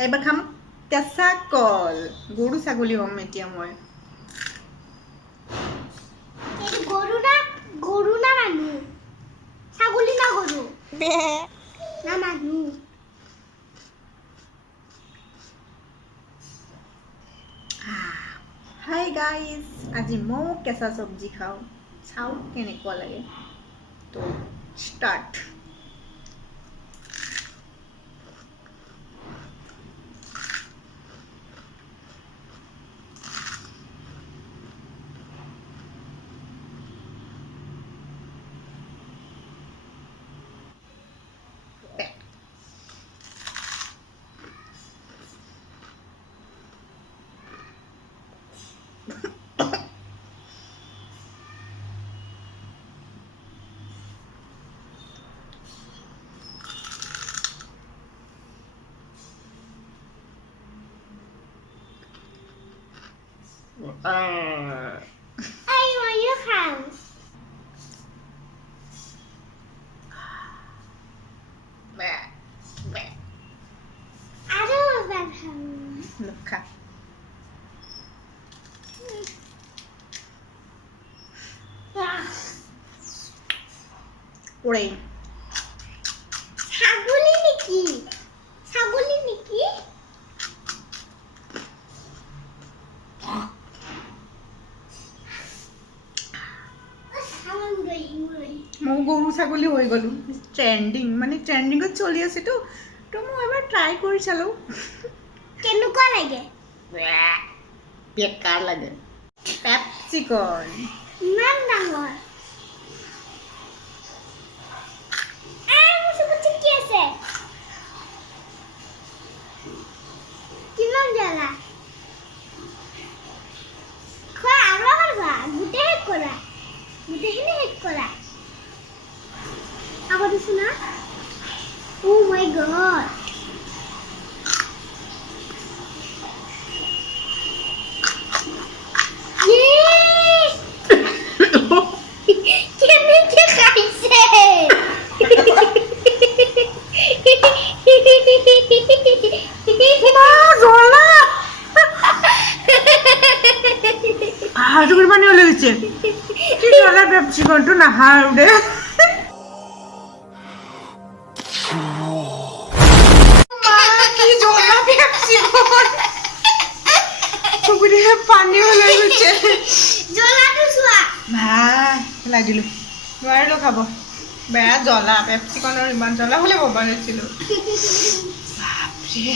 এবাৰ খাম কেঁচা কল গৰু ছাগলী হ'ম এতিয়া মই গৰু না মানুহ ছাগলী না গৰু না মানুহ হাই গাইজ আজি মই কেঁচা চব্জি খাওঁ চাওঁ কেনেকুৱা লাগে তো start Ay, you have. I don't want that home. Look up. Oi. Saguli niki. Saguli niki. মই গৰু ছাগলী হৈ গ'লো ট্ৰেণ্ডিং মানে ট্ৰেণ্ডিঙত চলি আছে তো মই এবাৰ ট্ৰাই কৰি চালো কেনেকুৱা লাগে বেকাৰ লাগে পেপচিকন ইমান ডাঙৰ কি আছে কিমান জ্বলা খোৱা আৰু এবাৰ খোৱা গোটেই শেষ কৰা গোটেইখিনি শেষ কৰা আকৌ দিছো না ও মাই গড কেনেকে খাইছে হাজুর মানে হলে হচ্ছে কি জলা পেপসিকনটো নাহার উড়ে পানী হলে হচ্ছে জ্বলাটো চোৱা পেলাই দিলো নোৱাৰিলো খাব বেয়া জ্বলা পেপচিকনৰ ইমান জ্বলা বুলি ভবা নাছিলো বাপৰে